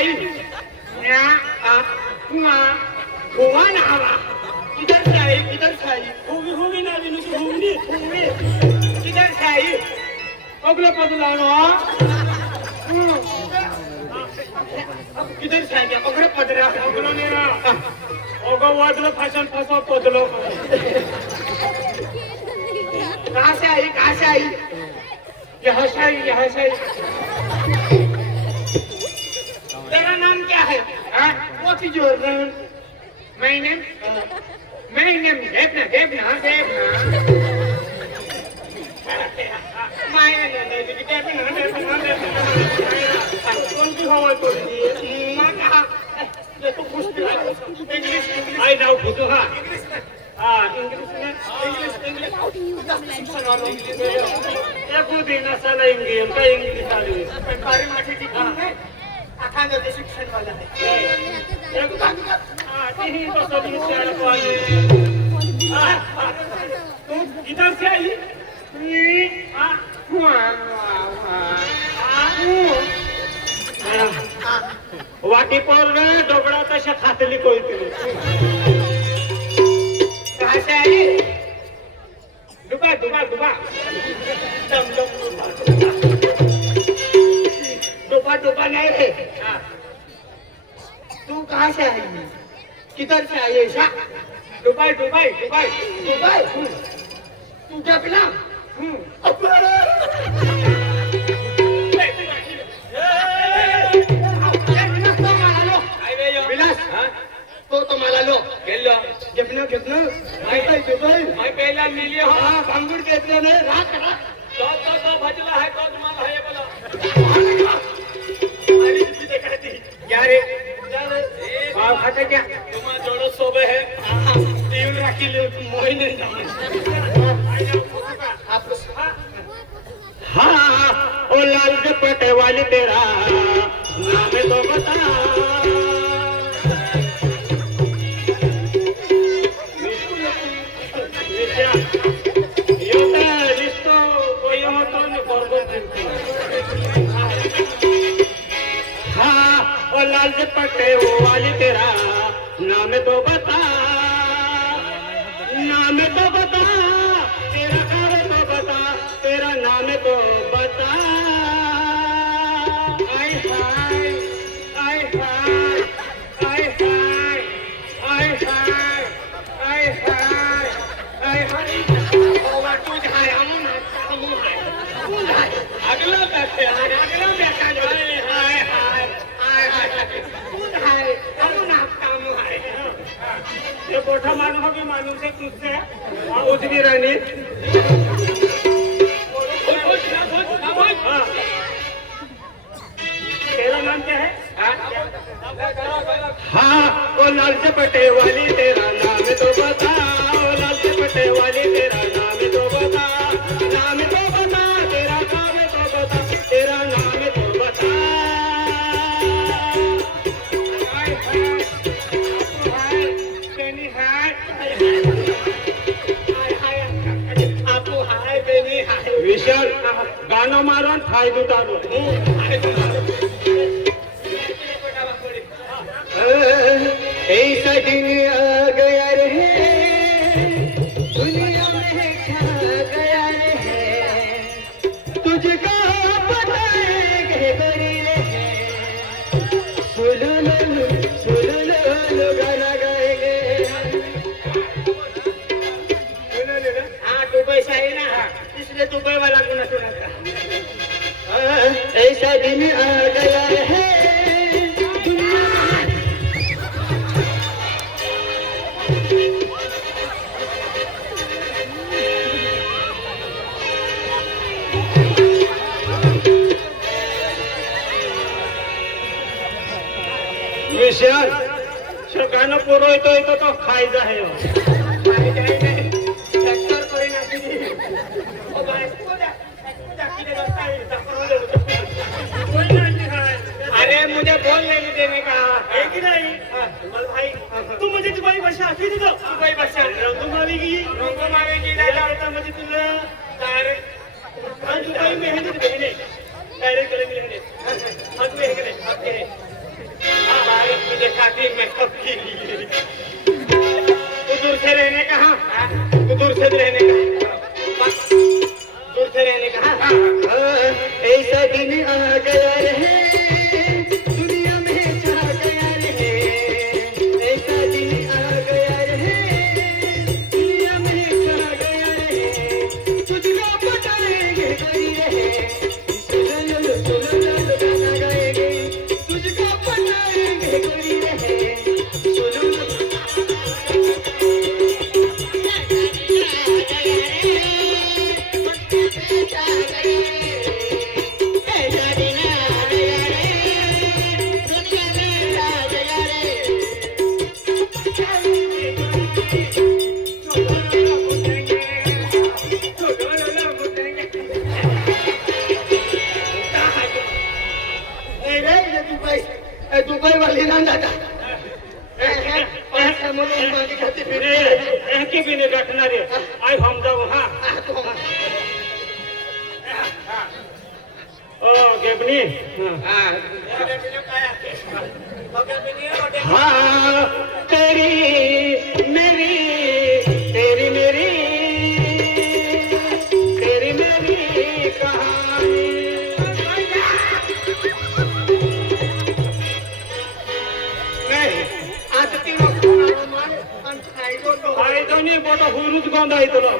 आई न्या हुआ हुआ ना हवा किधर से आई किधर से आई होगी होगी ना दिन से होगी किधर से आई अगला पदलानो किधर से आई अगला पदरा अगला मेरा ओगो वादलो फैशन फसो पदलो कहाँ से आई यहाँ से आई तेरा नाम क्या है What is your name? My name देवना My name कौन सी हवा तो ये तो मुश्किल है इंग्लिश आई नाउ बुझो हाँ इंग्लिश शिक्षण वालों एक दिन असाला इंग्लिश का इंग्लिश आली बारे माठी टिकून है अखांड ते शिक्षण वाला है एक तीन तो सभी चार वाले तू किधर से आई वाटी पर डोबड़ा तशा खातली कोई कहाँ से आई डुबा डोबा नहीं है तू कहाँ से आई किधर से आई ऐसा दुबई तू क्या पिला तो मला लो घेतलं मैं पहला मिली हो हा भांगूर घेतलं नाही राख तो भजला है तो तुम्हाला है बोला आणि तिथे काय ती या रे भाव खाते क्या तुम्हाला जोडो सोबे है येऊन राखील मोही नाही हाँ ओ लाल दुपट्टे वाली तेरा नाम तो बता लाल दुपट्टे वाली तेरा नाम तो बता तेरा कार तो बता तेरा नाम तो बता आय हाय आय हाय आय हाय आय हाय आय हाय आय हाय ओवा तू हाय हम अगला बैठे अगला बेटा जो हाय हाय हाय हम ना काम है ये मोठा माणूस हो की माणूस है तुझसे उजवी राणी तेरा नाम क्या है हाँ वो लाल दुपट्टे वाली तेरा नाम तो बता वो लाल दुपट्टे वाली तेरा नाम तो बता तेरा नाम तो बता तेरा नाम तो बता विशाल गाणं मारून फायदो तारो ऐसा दिन आ गया रे दुनिया में छा गया रे तुझको बताएंगे गोरीले सुन लो गाना गाएंगे हाँ दुबई से आई ना इसलिए दुबई वाला गुना सुना था ऐसा दिन आ गया है विशाल सगळ्यांना पुरवतो येतो तो खायचा आहे ट्रैक्टर कोई ना ओ भाई अरे मुझे बोल नहीं देने का है कि नहीं भाई तू मुझे दुबई भाषा आती थी तो दुबई भाषा रंग मारेगी नहीं लावता म्हणजे तुला दुबई में है तो नहीं डायरेक्ट करेंगे हक में है दुबई वाली ना दादा म्हणून माझी खाती फिरे एकी भी नहीं रखना रे आई हम जाओ हाँ ओ गेबनी हाँ तेरी मेरी तेरी मेरी तेरी मेरी कहानी नाही आता ती आयतो नहीं बोटा हुरुच गंध आयतो ना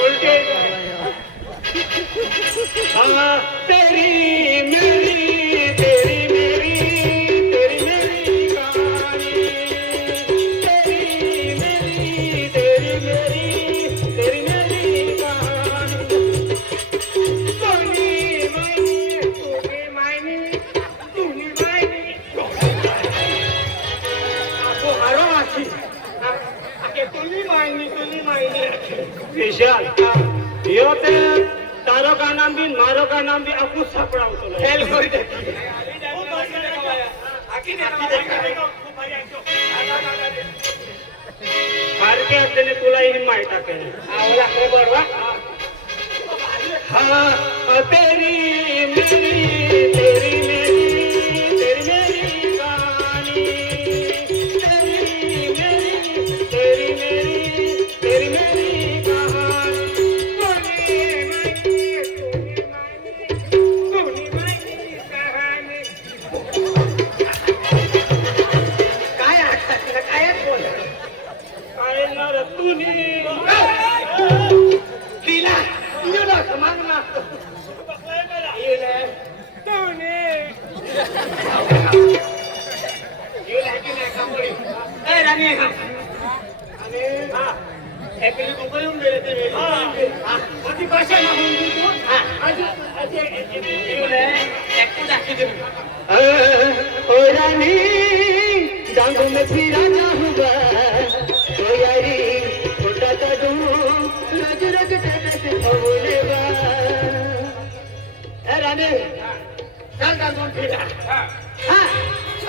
उल्टे हाँ तेरी मेरी तेरी मेरी तेरी मेरी कहानी तेरी मेरी तेरी मेरी तेरी मेरी कहानी तुम्ही मायनी तुम्ही मायनी आपको हरो आखी तुम्ही माहिती विशाल यो ते तारो का नाम भी मारो का नाम भी आपको सापड़ा होतो हेल करी दे सारखे असलेले तुला ही माहिती टाकेल आवला को बडवा हाँ तेरी मेरी तेरी मेरी तेरी मेरी कहानी तेरी मेरी तेरी मेरी तेरी मेरी कहानी काय आता काय बोल काय ना रे तुनी तिला येऊ ना माग ना येले येले की नाही कामोडी ए राणी आणि हा एकली दुबई येऊन गेले ते हा कधी भाषा ना म्हणून तू हा अजे येले एकू दाखी दे ओ रानी डांगों में फिरा ना हुआ तो यारी छोटा सा दूं रज रज तेरे से भवले वा ए रानी चल का फिरा हाँ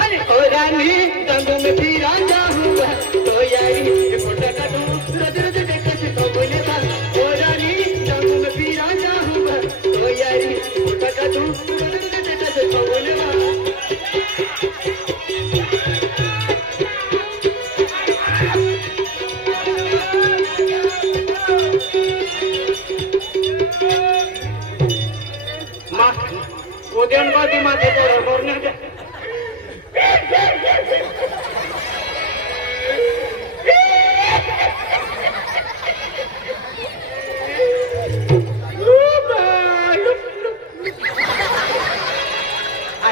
अरे ओ रानी डांगों में फिरा ना हुआ तो यारी छोटा सा दूं रज रज तेरे से भवले वा ओ रानी डांगों में फिरा ना हुआ तो यारी छोटा सा दूं रज रज तेरे से भवले वा उद्यानवादी माथे बोलण्या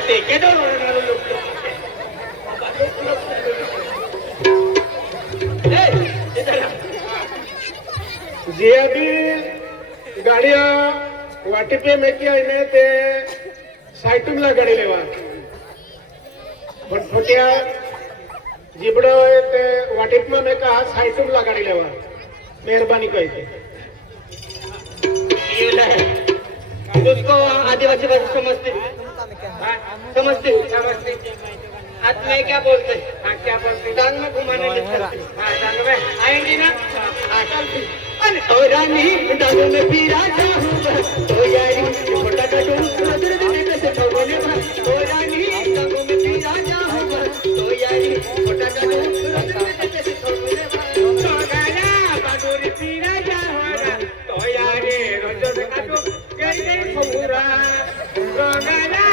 ते केदो लोक जे अभी गाड़िया वाटी पे में किया इन्हें ते साइटुम ला गाड़ी लेवा पण छोट्या जिबड़ो ते वाटिप में कहा साइटुम ला गाड़ी लेवा मेहरबानी कहते ये ले उसको आदिवासी भाषा समझते समझते समझते आज मैं क्या बोलते हाँ क्या बोलते टांग में घुमाने के चलते हाँ टांग में आएंगी ना हाँ चलती ओ रानी डांगों में फिरा जाऊंगा तो यारी छोटा काटू नजर देने से भगवान ओ रानी डांगों में फिरा जाऊंगा तो यारी छोटा काटू नजर देने से भगवान तो गाना बाडोरी पीरा जाऊंगा तो यारी रोज काटू गई गई खबुरा तो गाना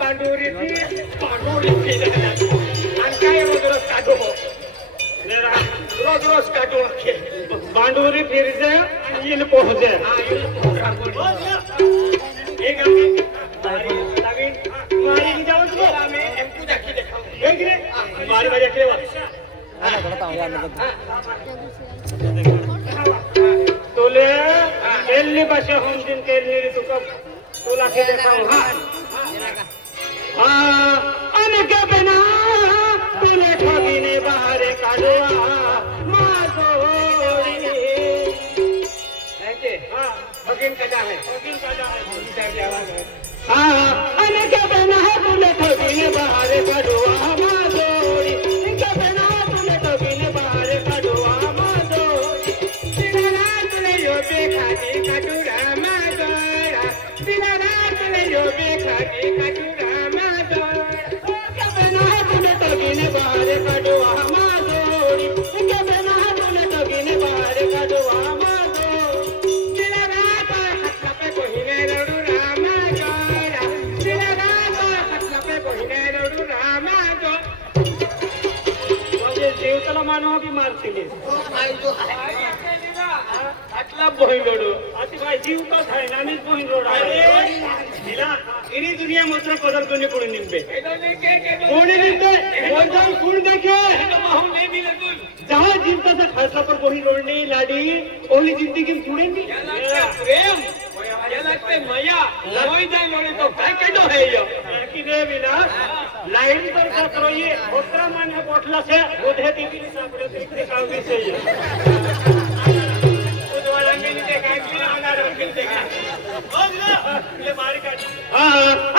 बाडोरी पीरा अंकाय रोज काटू रोज रोज काटू रखे बांडूरी फिर से इन पहुंचे एक मारी जाओ तो मैं एमपू देखी देखा देख रे मारी बजा के तुले एल्ली भाषा हम दिन के लिए तू कब तुला के देखाऊं हाँ अनके बिना तूने कभी ने बाहर काढ़वा माँ ऐसे हाँ बघीन कदा आहे बघीन कदा आहे अने के बना तुले ठगीने बाहर काढवा माधोरी के बना तुले ठगीने बाहर काढवा माधोरी तिला तुले योबे खाती काटुरा माधोरा तिला तुले योबे खाती काटुरा माधोरा के बना तुले ठगीने बाहर काढवा माधोरी के बना तुले ठगीने बाहर काढवा माधोरी तिला हात पे कोहिने रडू रामा देवताला मानव की मारतील आटला बहिलोडो अति काय जीव का आहे ना आम्हीच बहिलोड इनी दुनिया मात्र पदर कोणी कोणी निंबे कोणी निंबे कोण कोण देखे जहाँ जिंता से खासा पर कोई रोडने लाडी ओली जिंदगी में जुड़ेंगी प्रेम ये लगते मया कोई जाए लोड़े तो पैकेटो है ये कि रे बिना लाइन पर का करो ये ओतरा मान है बोतला से गोधे टीवी ने सापड़े देखते काम भी सही है वो द्वारा में नहीं देखा कि ना आना रख देखा हो ना ये मार का हां